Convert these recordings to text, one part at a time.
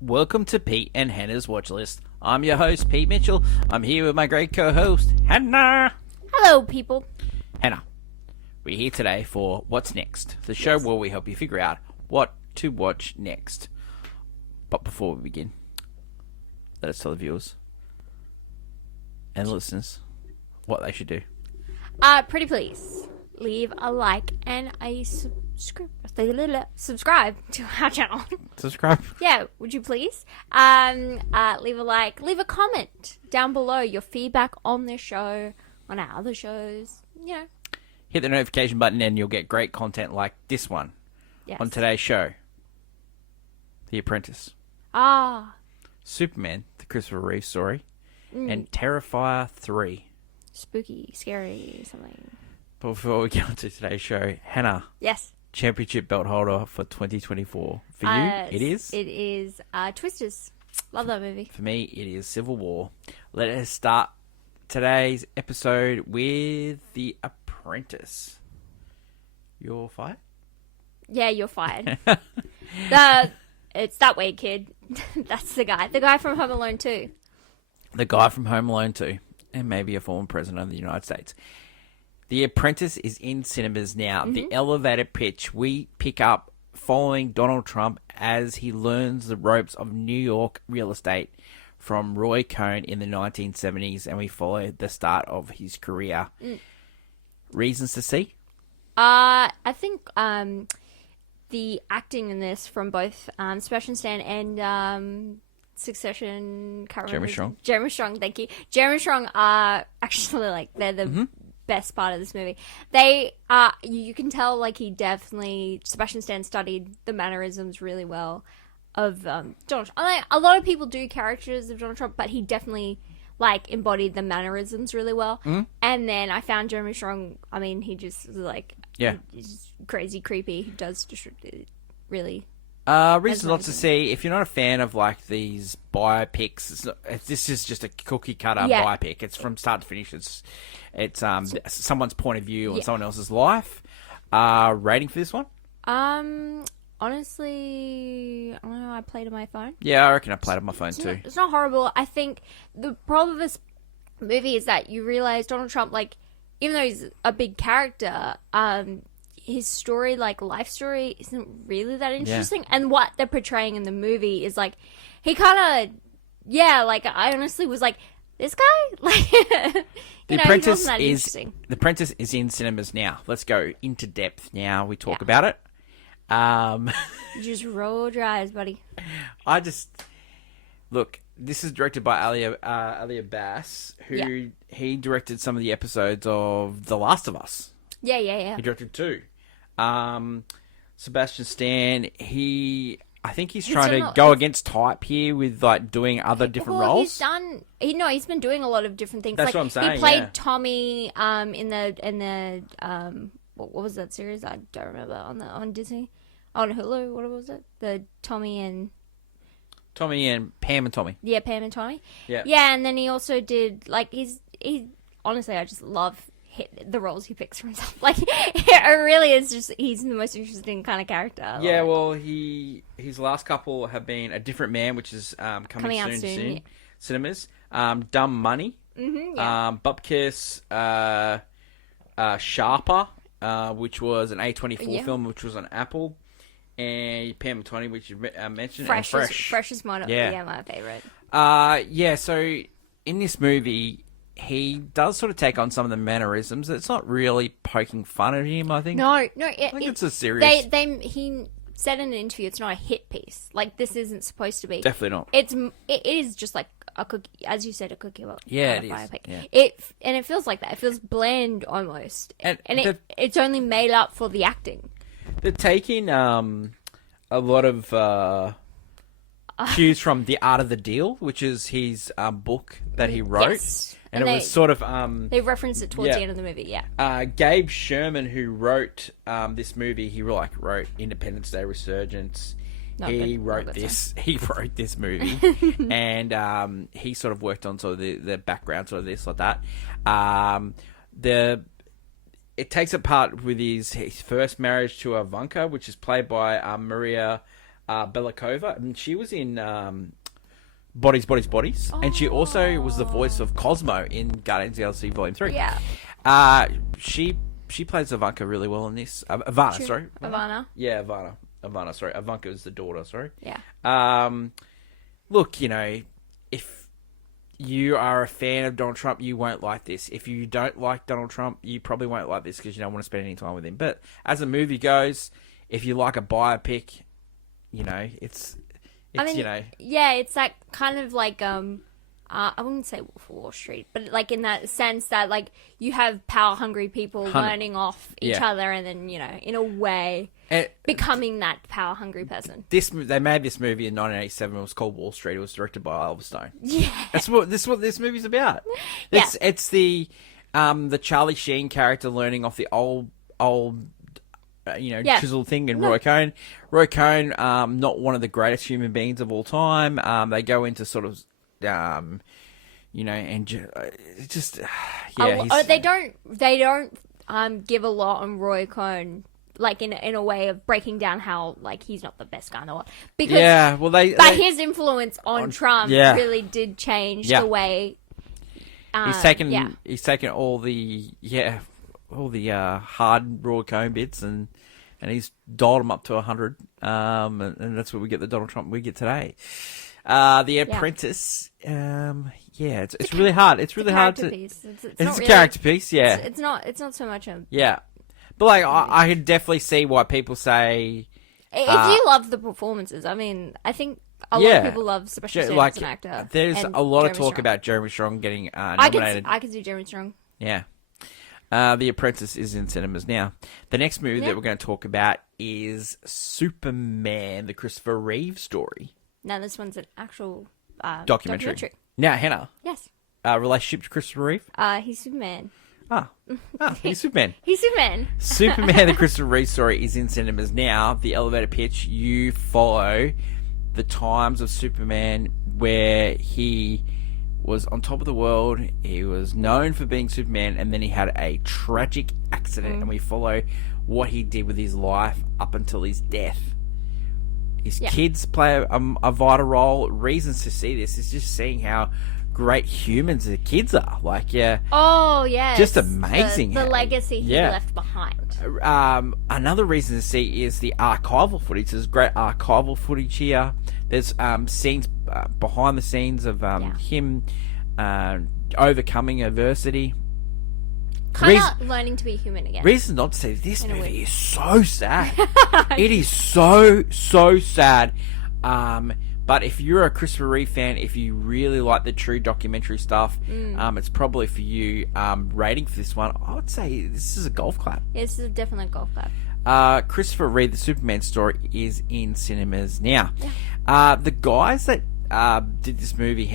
Welcome to Pete and Hannah's Watch List. I'm your host, Pete Mitchell. I'm here with my great co-host, Hannah. Hello, people. Hannah, we're here today for What's Next, the show where we help you figure out what to watch next. But before we begin, let us tell the viewers and listeners what they should do. Pretty please, leave a like and a subscribe to our channel. Subscribe. Yeah, would you please? Leave a like, leave a comment down below your feedback on this show, on our other shows, you know. Hit the notification button and you'll get great content like this one. Yes. On today's show. The Apprentice. Ah. Superman, the Christopher Reeve story. And Terrifier 3. Spooky, scary, something. But before we get on to today's show, Hannah. Yes. Championship belt holder for 2024. For you, it is? It is Twisters. Love that movie. For me, it is Civil War. Let us start today's episode with The Apprentice. You're fired? Yeah, you're fired. It's that way, kid. That's the guy. The guy from Home Alone 2. The guy from Home Alone 2. And maybe a former president of the United States. The Apprentice is in cinemas now. The elevator pitch we pick up following Donald Trump as he learns the ropes of New York real estate from Roy Cohn in the 1970s, and we follow the start of his career. Reasons to see? I think the acting in this from both Sebastian Stan and Succession. Jeremy Strong, thank you. Jeremy Strong are actually like they're the best part of this movie. They you can tell like Sebastian Stan studied the mannerisms really well of Donald Trump. Like, a lot of people do characters of Donald Trump, but he definitely like embodied the mannerisms really well. And then I found Jeremy Strong. I mean, he just was like he's crazy creepy. He does just really. Reasons not to see. If you're not a fan of like these biopics, this is just a cookie cutter biopic. It's from start to finish. It's someone's point of view on someone else's life. Rating for this one? Honestly, I don't know. I played on my phone. Yeah, I reckon I played on my phone too. It's not horrible. I think the problem with this movie is that you realize Donald Trump, like, even though he's a big character, his story, like life story, isn't really that interesting. Yeah. And what they're portraying in the movie is like, he kind of, like I honestly was like, this guy, like, The Apprentice is in cinemas now. Let's go into depth now. We talk about it. Just roll your eyes, buddy. Look. This is directed by Ali Abbas, who he directed some of the episodes of The Last of Us. Yeah. He directed 2. Sebastian Stan, I think he's trying to go against type here with like doing other different roles. He's been doing a lot of different things. That's like, what I'm saying. He played Tommy in the what was that series? I don't remember on Disney, on Hulu. What was it? The Tommy and Pam and Tommy. Yeah, Pam and Tommy. Yeah. Yeah, and then he also did like he honestly, I just love the roles he picks for himself. Like, it really is just, he's the most interesting kind of character. Yeah, well, his last couple have been A Different Man, which is coming out soon. Yeah. Cinemas. Dumb Money. Bupkis. Sharper, which was an A24 film, which was on Apple. And Pam and Tommy, which you mentioned. Fresh is my favorite. So in this movie, he does sort of take on some of the mannerisms. It's not really poking fun at him, I think. No. I think it's a serious... He said in an interview it's not a hit piece. Like, this isn't supposed to be. Definitely not. It is just like a cookie, as you said, a cookie. Yeah, it is. Biopic. Yeah. It feels like that. It feels bland almost. And it's only made up for the acting. They're taking a lot of... cues from The Art of the Deal, which is his book that he wrote. Yes. And it was sort of... they referenced it towards the end of the movie, Gabe Sherman, who wrote this movie, he wrote Independence Day Resurgence. He wrote this movie. And he sort of worked on sort of the background, sort of this, like that. It takes it part with his first marriage to Ivanka, which is played by Maria Belikova, and she was in Bodies, Bodies, Bodies, and she also was the voice of Cosmo in Guardians of the Galaxy Volume 3. Yeah. She plays Ivanka really well in this. Ivana, sorry. Ivana. Yeah, Ivana. Ivana, sorry. Ivanka is the daughter, sorry. Yeah. Look, you know, if you are a fan of Donald Trump, you won't like this. If you don't like Donald Trump, you probably won't like this because you don't want to spend any time with him. But as a movie goes, if you like a biopic, you know, it's I mean, you know, yeah, it's like kind of like I wouldn't say Wolf of Wall Street, but like in that sense that like you have power hungry people learning off each other, and then you know, in a way, becoming that power hungry person. They made this movie in 1987. It was called Wall Street. It was directed by Oliver Stone. Yeah, that's what this movie's about. It's the Charlie Sheen character learning off the old chiseled thing in Roy Cohn. Roy Cohn, not one of the greatest human beings of all time. They go into sort of, and just they don't give a lot on Roy Cohn, like in a way of breaking down how like he's not the best guy in the world, because his influence on Trump really did change the way he's taken all the hard Roy Cohn bits and he's dialed them up to 100, and that's what we get the Donald Trump we get today. The Apprentice, it's really hard. It's really hard to. It's a character piece, yeah. It's not so much a. Yeah, but like I can definitely see why people say. If you love the performances, I mean, I think a lot of people love Sebastian Stan as an actor. There's a lot of talk about Jeremy Strong getting nominated. I can see Jeremy Strong. Yeah. The Apprentice is in cinemas now. The next movie that we're going to talk about is Superman, the Christopher Reeve story. Now, this one's an actual documentary. Now, Hannah. Yes. Relationship to Christopher Reeve? He's Superman. He's Superman. He's Superman. Superman, the Christopher Reeve story is in cinemas now. The elevator pitch, you follow the times of Superman where he was on top of the world. He was known for being Superman, and then he had a tragic accident, and we follow what he did with his life up until his death. His kids play a vital role. Reasons to see this is just seeing how great humans the kids are. Like, oh yeah, just amazing. The legacy he left behind. Another reason to see is the archival footage. There's great archival footage here. There's scenes behind the scenes of him overcoming adversity. Kind of learning to be human again. Reason not to say this movie is so sad. It is so sad. But if you're a Christopher Reeve fan, if you really like the true documentary stuff, it's probably for you. Rating for this one, I would say this is a golf clap. Yeah, this is definitely a golf clap. Christopher Reeve, the Superman story, is in cinemas now. Yeah. The guys that did this movie,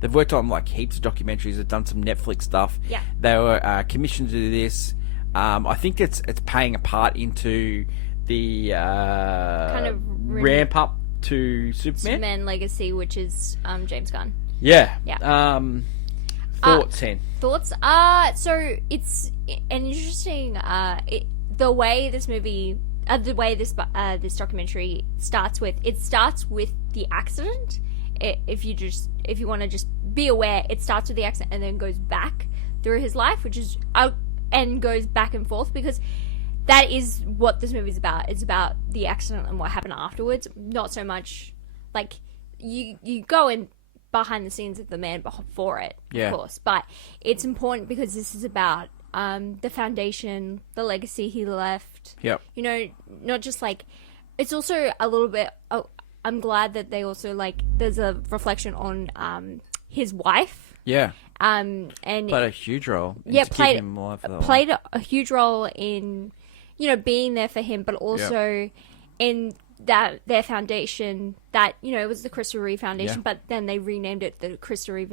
they've worked on like heaps of documentaries. They've done some Netflix stuff. Yeah. They were commissioned to do this. I think it's paying a part into the kind of ramp up to Superman Legacy, which is James Gunn. Yeah. Thoughts, Hen? Thoughts? So it's an interesting the way this movie, the way this documentary starts with the accident. If you want to just be aware, it starts with the accident and then goes back through his life, which is and goes back and forth, because that is what this movie's about. It's about the accident and what happened afterwards. Not so much like you go in behind the scenes of the man before it, of course, but it's important because this is about the foundation, the legacy he left. Yep. You know, not just like, it's also a little bit. I'm glad that they also there's a reflection on his wife. Yeah. And played a huge role. Played a huge role in, being there for him, but also in that their foundation that, it was the Christopher Reeve Foundation, but then they renamed it the Christopher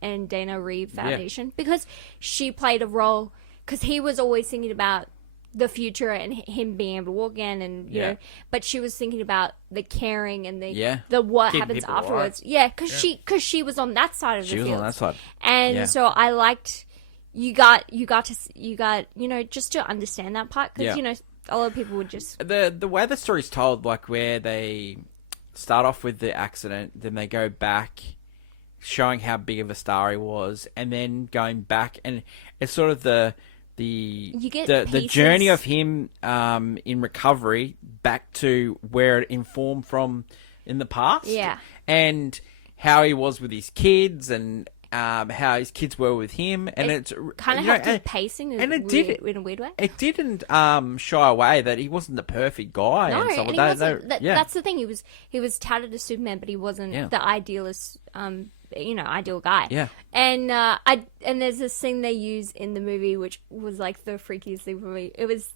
and Dana Reeve Foundation because she played a role, because he was always thinking about the future and him being able to walk again, and you know, but she was thinking about the caring and the what keeping happens afterwards. Alive. Because she was on that side of the field. She was on that side, and so I liked you got just to understand that part, because A lot of people would just the way the story's told, like where they start off with the accident, then they go back, showing how big of a star he was, and then going back, and it's sort of the journey of him in recovery back to where it informed from in the past, and how he was with his kids, and how his kids were with him, and it's kind of helped with pacing, in a weird way. It didn't shy away that he wasn't the perfect guy. No, and stuff and like that. That's the thing. He was touted as Superman, but he wasn't the idealist. Ideal guy. Yeah. And there's this thing they use in the movie which was like the freakiest thing for me.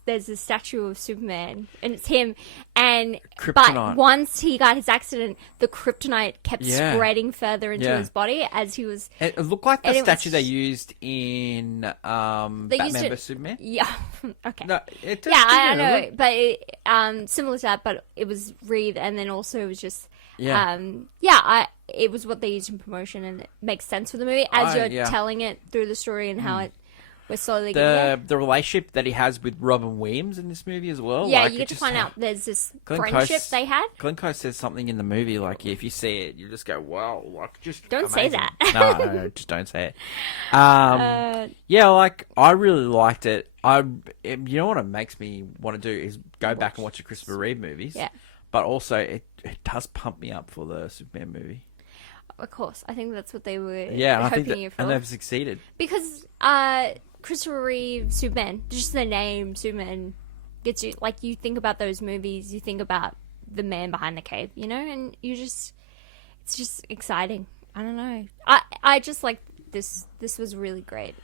There's a statue of Superman and it's him, and kryptonite. But once he got his accident, the kryptonite kept spreading further into his body as he was. It looked like the statue they used in Batman vs Superman. Yeah. Okay. No, it just I know, but similar to that, but it was Reed, and then also it was just. It was what they used in promotion, and it makes sense for the movie as you're telling it through the story and how it was slowly getting the relationship that he has with Robin Williams in this movie as well. Yeah, like, you get to find out there's this friendship they had. Glenn Close says something in the movie, like if you see it, you just go, "Wow!" Like just don't amazing. say that. No, just don't say it. Like I really liked it. You know what it makes me want to do is go back and watch the Christopher Reeve movies. Yeah. But also, it does pump me up for the Superman movie. Of course. I think that's what they were hoping for. And they've succeeded. Because Christopher Reeve, Superman, just the name Superman gets you... Like, you think about those movies, you think about the man behind the cape, and you just... It's just exciting. I don't know. I just like this. This was really great.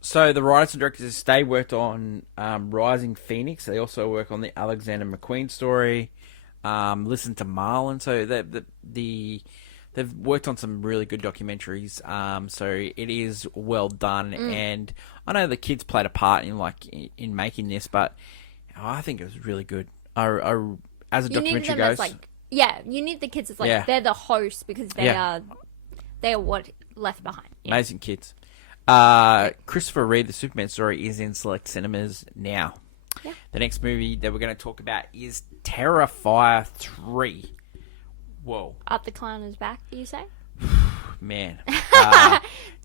So the writers and directors, they worked on Rising Phoenix. They also work on the Alexander McQueen story. Listen to Marlon. So they've worked on some really good documentaries. So it is well done, and I know the kids played a part in making this, but I think it was really good. As a documentary goes, you need the kids as they're the hosts because they are what left behind. Yeah. Amazing kids. Christopher Reeve, the Superman story, is in select cinemas now. Yeah. The next movie that we're going to talk about is Terrifier 3. Whoa. Art the Clown is back, you say? Man.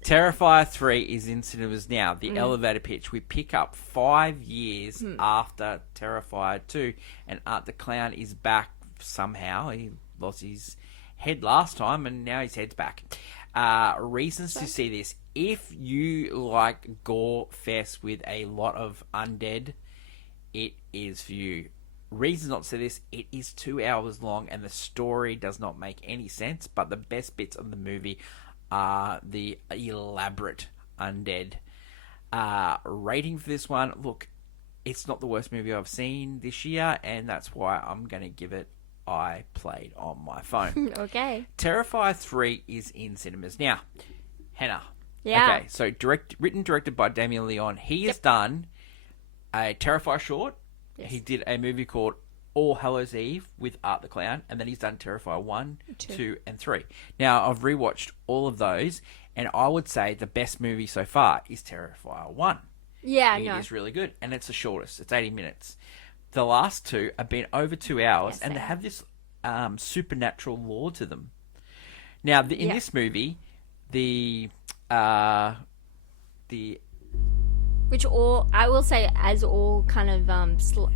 Terrifier 3 is in cinemas now. The elevator pitch. We pick up 5 years after Terrifier 2, and Art the Clown is back somehow. He lost his head last time, and now his head's back. Reasons to see this. If you like gore fest with a lot of undead, it is for you. Reasons not to see this. It is 2 hours long, and the story does not make any sense, but the best bits of the movie are the elaborate undead. Rating for this one, look, it's not the worst movie I've seen this year, and that's why I'm going to give it I played on my phone. Okay. Terrifier 3 is in cinemas. Now, Hannah. Yeah. Okay, so directed by Damien Leone. He has done a Terrifier short. Yes. He did a movie called All Hallows Eve with Art the Clown, and then he's done Terrifier 1, 2, and 3. Now, I've rewatched all of those, and I would say the best movie so far is Terrifier 1. Yeah, It is really good, and it's the shortest. It's 80 minutes. The last two have been over 2 hours, and they have this supernatural lore to them. Now, in this movie, which all I will say, as all kind of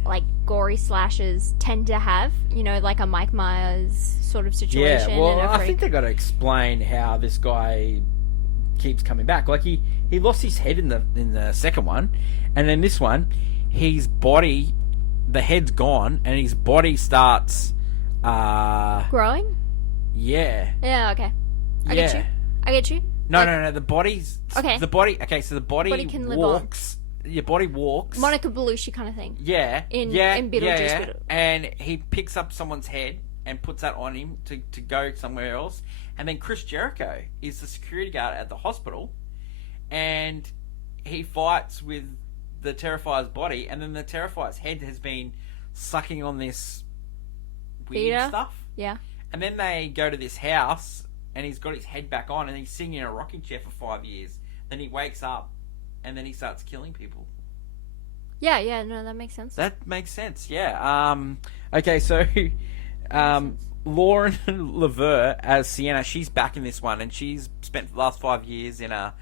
like gory slashers tend to have, like a Mike Myers sort of situation. Yeah, well, I think they got to explain how this guy keeps coming back. Like he lost his head in the second one, and then this one, his body, the head's gone, and his body starts growing. Yeah. Yeah. Okay. I get you. No. The body's okay. The body. Okay, so the body can walks. Your body walks. Monica Bellucci kind of thing. Yeah. In Beetlejuice. Yeah. And he picks up someone's head and puts that on him to go somewhere else. And then Chris Jericho is the security guard at the hospital, and he fights with the Terrifier's body, and then the Terrifier's head has been sucking on this weird stuff. Yeah. And then they go to this house, and he's got his head back on, and he's sitting in a rocking chair for 5 years. Then he wakes up, and then he starts killing people. Yeah, no, that makes sense. That makes sense. Yeah. Okay, so Lauren Lever as Sienna, she's back in this one, and she's spent the last 5 years in a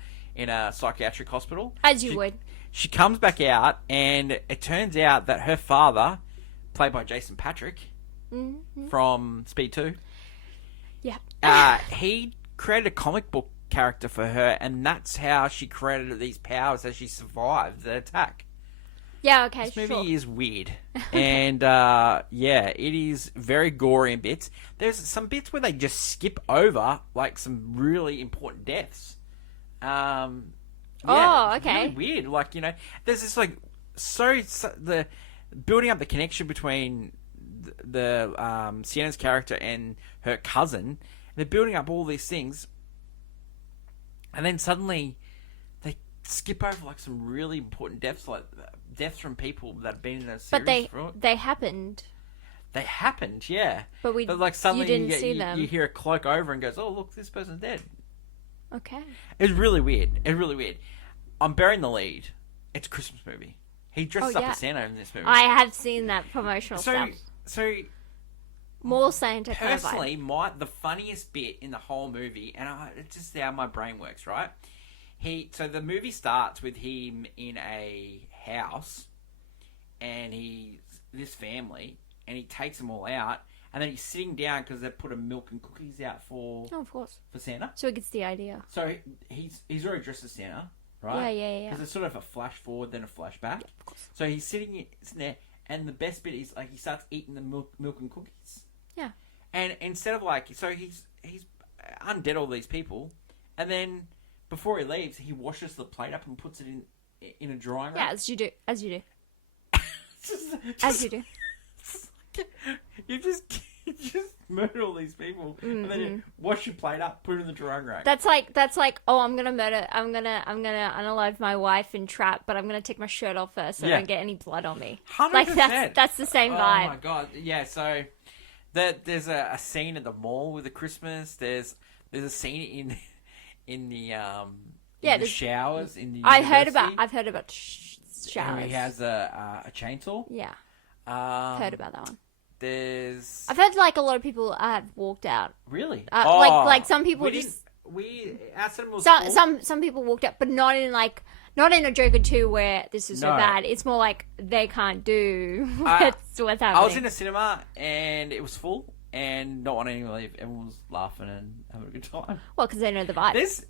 psychiatric hospital. As you would. She comes back out, and it turns out that her father, played by Jason Patric from Speed 2, he created a comic book character for her, and that's how she created these powers as she survived the attack. Yeah, okay, This movie is weird. And, it is very gory in bits. There's some bits where they just skip over, like, some really important deaths. Okay. It's really weird. Like, there's this, like, the building up the connection between the Sienna's character and her cousin. They're building up all these things. And then suddenly they skip over, like, some really important deaths, like deaths from people that have been in a series. But they happened. They happened, yeah. But like suddenly you didn't see them. You hear a cloak over and goes, "Oh, look, this person's dead." Okay. It's really weird. I'm burying the lead. It's a Christmas movie. He dresses up as Santa in this movie. I have seen that promotional stuff. So more Santa kind of personally, the funniest bit in the whole movie, and it's just how my brain works, right? So the movie starts with him in a house, and this family, and he takes them all out, and then he's sitting down because they put a milk and cookies out for Santa. So he gets the idea. So he's already dressed as Santa, right? Yeah. Because it's sort of a flash forward, then a flashback. Yeah, of course. So he's sitting there, and the best bit is like he starts eating the milk and cookies. Yeah. And instead of he's undead all these people, and then before he leaves, he washes the plate up and puts it in a drying rack. Yeah, as you do. As you do. You just murder all these people, and then you wash your plate up, put it in the drying rack. That's like, oh, I'm gonna unalive my wife and trap, but I'm gonna take my shirt off first so I don't get any blood on me. 100%. Like that's the same vibe. Oh my god, yeah. So there's a scene at the mall with the Christmas. There's a scene in the showers in the. I've heard about showers. He has a chainsaw. Yeah. Heard about that one. I've heard like a lot of people have walked out. Really? Like some people our cinema was full. Some people walked out, but not in a Joker 2 where this is so bad. It's more like they can't do what's happening. I was in a cinema and it was full and not wanting to leave. Everyone was laughing and having a good time. Well, because they know the vibe.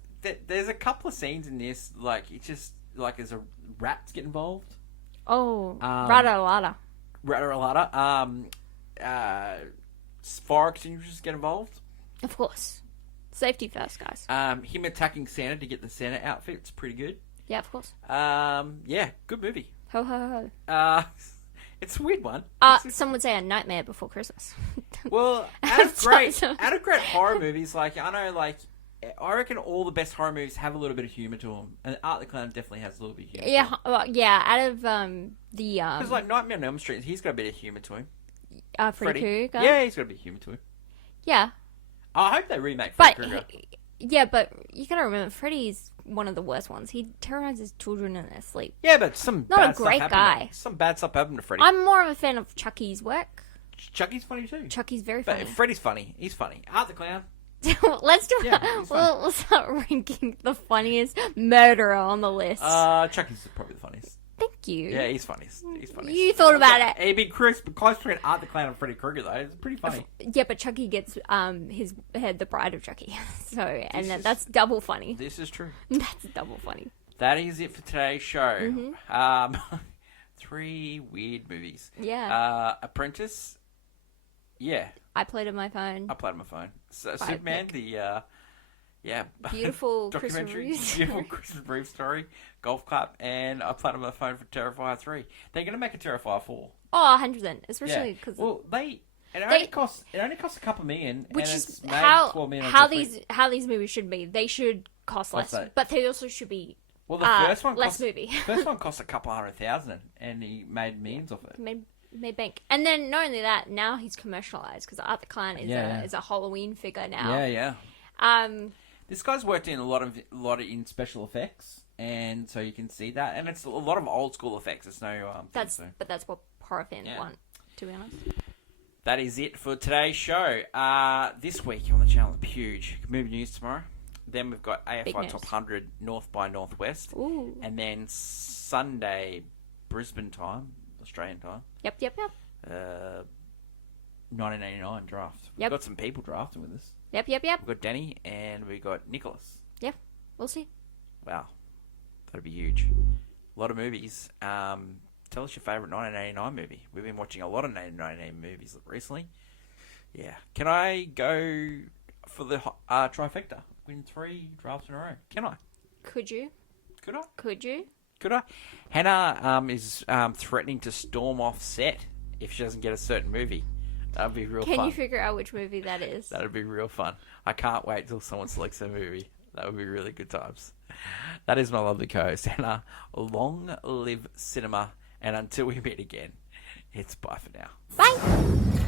There's a couple of scenes in this, like it's just like there's a rats get involved. Oh, Rata-Lata. Fire extinguishers get involved. Of course. Safety first, guys. Him attacking Santa to get the Santa outfit. It's pretty good. Yeah, of course. Good movie. Ho, ho, ho. It's a weird one. Some would say A Nightmare Before Christmas. Well, out of great horror movies, like, I know, like, I reckon all the best horror movies have a little bit of humour to them, and Art the Clown definitely has a little bit of humour. Yeah, out of the because like Nightmare on Elm Street, he's got a bit of humour to him. Freddy Krueger. Yeah, he's got a bit of humour to him. Yeah, I hope they remake Freddy Krueger. Yeah, but you gotta remember, Freddy's one of the worst ones. He terrorizes children in their sleep. Yeah, but some not bad a great stuff guy. Some bad stuff happened to Freddy. I'm more of a fan of Chucky's work. Chucky's funny too. Chucky's very funny. But Freddy's funny. He's funny. Art the Clown. Let's do. We'll start ranking the funniest murderer on the list. Chucky's probably the funniest. Thank you. Yeah, he's funniest. He's funny. You thought about it. It'd be close between Art the Clown and Freddy Krueger, though. It's pretty funny. Yeah, but Chucky gets his head, the bride of Chucky. So, that's double funny. This is true. That's double funny. That is it for today's show. Mm-hmm. 3 weird movies. Yeah. Apprentice. Yeah. I played on my phone. So Superman, the beautiful documentary, beautiful Christmas Reeve story, golf clap, and I played on my phone for Terrifier 3. They're going to make a Terrifier 4. Oh, 100%, especially because it only costs a couple million, which and is it's made how 12 million how these movies should be. They should cost less, but they also should be. Well, the first one less movie. The first one cost a couple $100,000, and he made millions of it. Made bank, and then not only that, now he's commercialized because Art the Clown is a Halloween figure now. Yeah. This guy's worked in a lot in special effects. and so you can see that, and it's a lot of old school effects. It's no but that's what horror fans want, to be honest. That is it for today's show. This week on the channel, huge movie news tomorrow. Then we've got AFI Top 100 North by Northwest. Ooh. And then Sunday, Brisbane time, Australian time. Yep. 1989 draft. We've got some people drafting with us. Yep. We've got Danny and we've got Nicholas. Yep, we'll see. Wow. That'd be huge. A lot of movies. Tell us your favourite 1989 movie. We've been watching a lot of 1989 movies recently. Yeah. Can I go for the trifecta? Win 3 drafts in a row. Can I? Could you? Could I? Could you? Could I? Hannah is threatening to storm off set if she doesn't get a certain movie. That would be real fun. Can you figure out which movie that is? That would be real fun. I can't wait till someone selects a movie. That would be really good times. That is my lovely co-host, Hannah. Long live cinema. And until we meet again, it's bye for now. Bye!